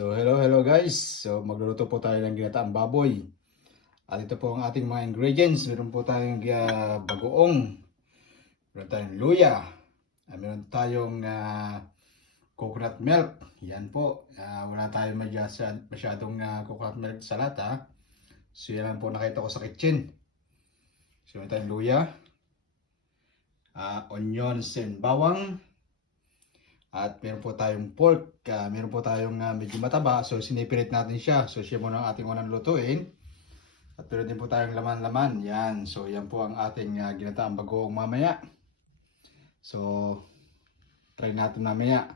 So hello guys. So magluluto po tayo ng ginataang baboy. At ito po ang ating mga ingredients. Meron po tayong bagoong. Meron tayong luya. Meron tayong coconut milk. Yan po. Wala tayong masyadong coconut milk sa lata. So yan lang po nakita ko sa kitchen. So meron tayong luya. Onions and bawang. At meron po tayong pork, meron po tayong medyo mataba, so sinipilit natin siya. So siya muna ang ating unang lutuin. At meron din po tayong laman-laman, yan. So yan po ang ating ginataang bagoong mamaya. So try natin mamaya.